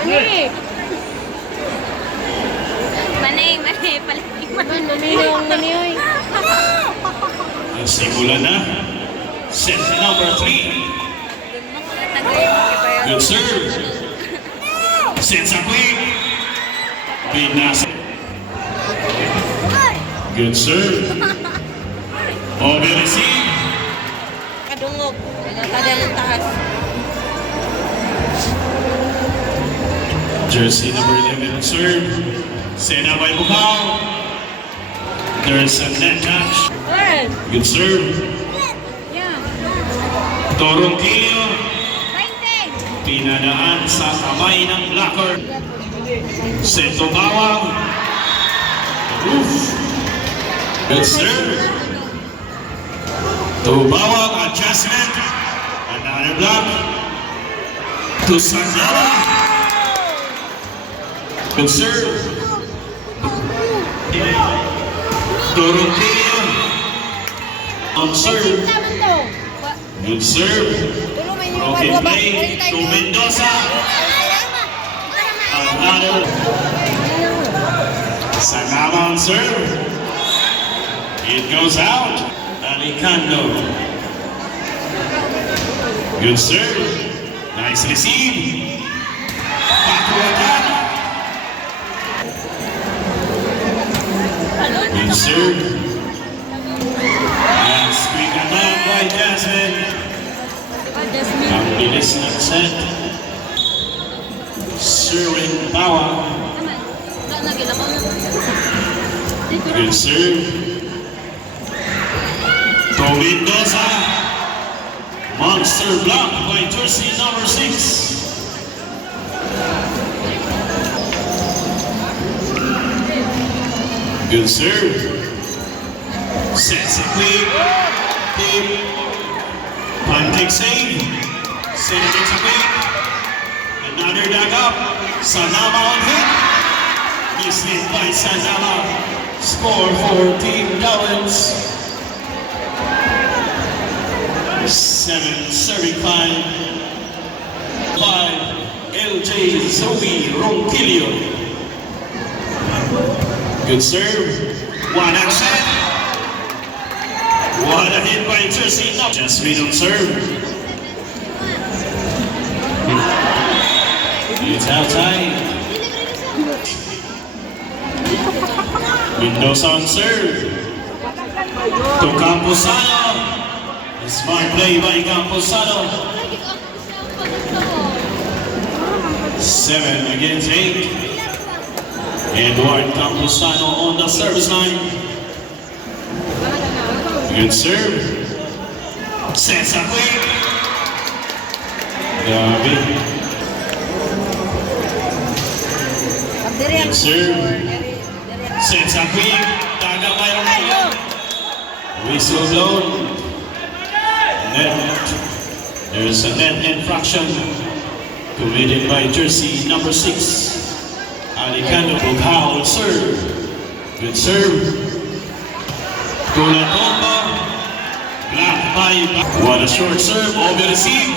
Mani! Mani, paligid. Mani yung mani oy. Nagsimula na. Set number 3. Good serve. Set sa quick. Binasa. Good serve. Over receive. Kadungog. Tagal ng taas. Jersey number 11 serve. Sena by Bukal. There's a net catch. Good serve. Yeah. Torong Kilio. Pinadaan sa kamay ng blocker. Seto Bawang. Oof. Good serve. To Bawang, adjustment. Another block. To Sandala. Good serve. Torong Kilio. On serve. Good serve. Okay play to Mendoza. Another. Sanama on serve. It goes out. Alicando. Good serve. Nice receive. Back to attack. Good serve. And swing attack by Jasmine. Ang bilis ng set. Sherwin Bawa. Good serve. To Mendoza. Monster block by jersey number 6. Good serve. Sets it quick. Deep. Pancake save. Send it to quick. Another dug up. Sanama on hit. Misled by Sanama. Score for Team Dowens. 7 serving 5. LJ Zoe Ronquillo. Good serve. One action. What a hit by Jersey. Just made on serve. It's outside. Mendoza on serve. To Camposano. Smart play by Camposano. 7 against 8. Edward Camposano on the service line. Good serve. Sets up quick. Gabi. Good serve. Sets up quick. Taga mayroon na. Whistle blown. Net. There's a net infraction committed by jersey number 6. Alicando Bukal serve. Good serve. Tulatomba. Blocked by. What a short serve. Over receive.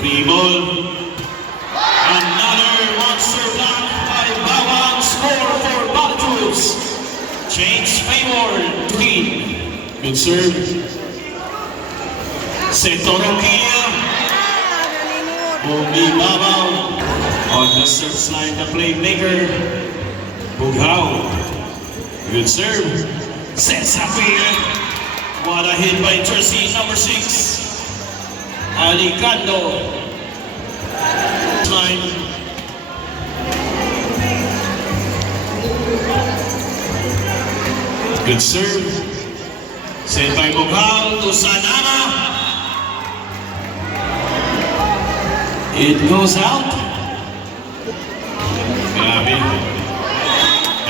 Free ball. Another monster block by Bawang. Score for Baltus. Change favor. Team. Good serve. Setorokia. Bumi Babaw. On the service line, the playmaker. Bugao. Good serve. Sets up here. What a hit by jersey number 6. Alicando. Line. Good serve. Set by Bugao to Sanama. It goes out. Gabi.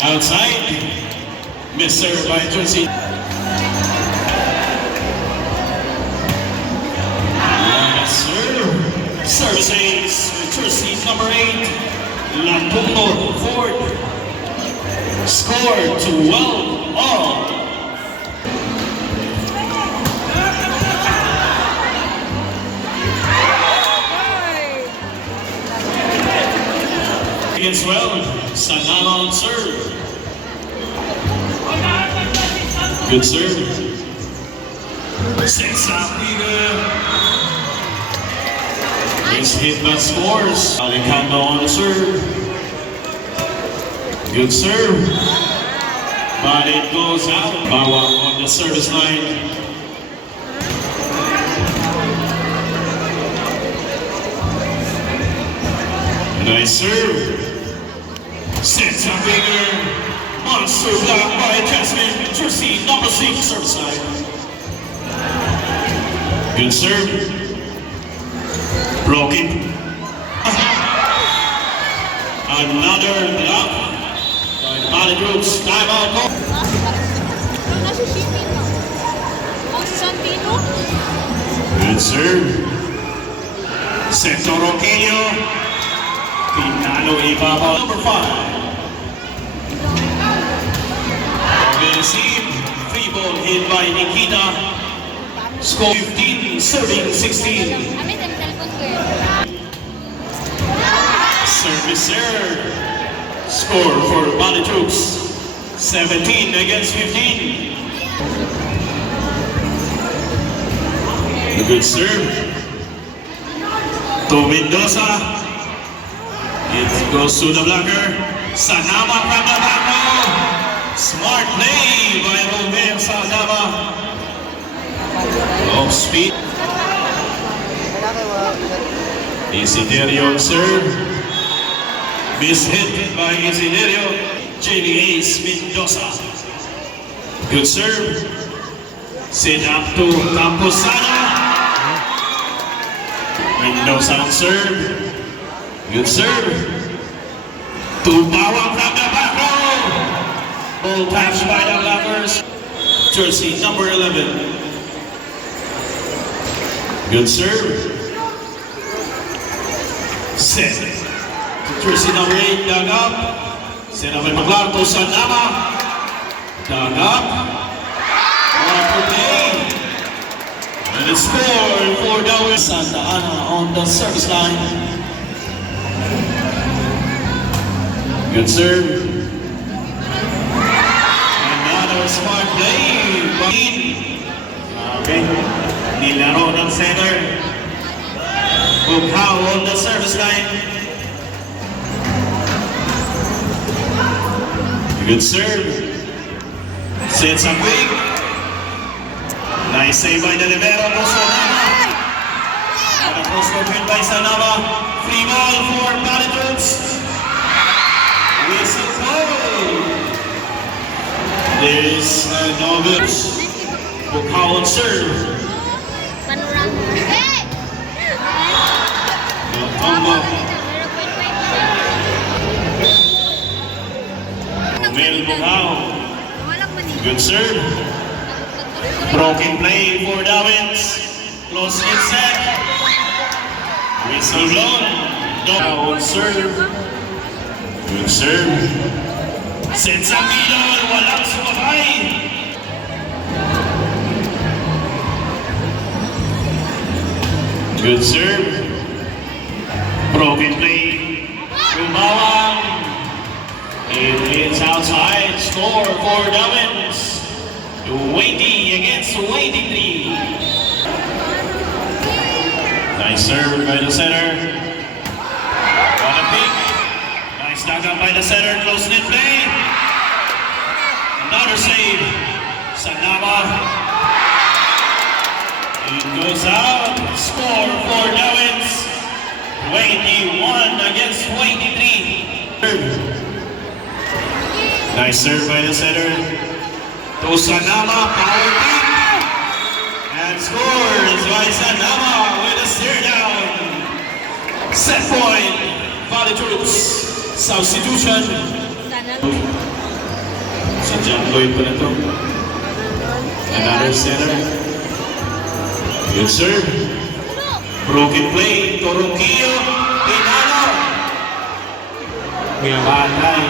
Outside. Mr. by jersey. Yes, sir. Services. Jersey number 8. Latumbo Ford. Score 12 all. against 12. Sanama on serve. Good serve. Sets up Nice hit that scores. Alicando on serve. Good serve. But it goes out. Bawang on the service line. Nice serve. Sets up bigger. Monster block by Jasmine. Jersey number 6 service line. Good serve. Broken. Another block by Bali Groups. Time out. Nasa Santino. Ang si Santino? Good serve. Sector Roqueño. Pinalo ibabaw. Number 5. Receive. Free ball hit by Nikita. Score 15, serving 16. Amin, ang cellphone ko yun. Service serve. Score for Bali Troops. 17 against 15. A good serve. To Mendoza. It goes to the blocker. Sanama from the back row. Smart play by Romeo Sanama. Off speed. Isiderio on serve. Miss hit by Isiderio. Jamie Ace Mendoza. Good serve. Set up to Camposana. Mendoza on serve. Good serve. To Bawang from the back row. Ball patched by the blockers. Jersey number 11. Good serve. Set. Jersey number 8 dug up. Set up in the block to Sanama. Dug up. One for play. And it's scored for Darwin Santa Ana on the service line. Good serve. Another smart play. Okay. Nilaro ng center. Bughaw on the service line. Good serve. Sets up quick. Nice save by the libero to Sanama. And a cross open by Sanama. Free ball for Bali Troops. Whistle goal. There's Novus. Bughaw on serve. Panorama. Hey! Combo. Mel Bughaw. Walang mani. Good serve. Broken play for Dawins. Close in set. Whistle blown. No on serve. Good serve. Sets up middle. Walang sumabay. Good serve. Broken play. Bawang. It hits outside. Score for Dawins. 20 against 23. Nice serve by the center. What a pick. Nice dug up by the center. Close net play. Another save. Sanama. It goes out. Score for Dawins. 21 against 23. Nice serve by the center. To Sanama, power kick. And scores by Sanama with a stare down. Set point. Bali Troops. Substitution. Sana. Si John Lloyd pa na to. Another center. Good serve. Broken play. Torunquillo. Pinalo. Pinatay.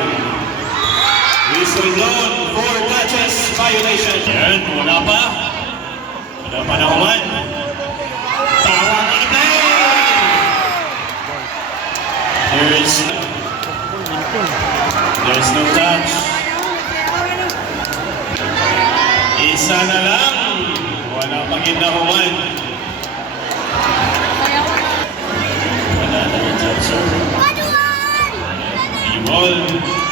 Whistle blown. 4 touches. Violation. Yan. Wala pa. Wala pa na kuman. Tawang on the play. There is There's no touch. Isa na lang. Walang pagkinahuman. Wala na yung touch. Ball.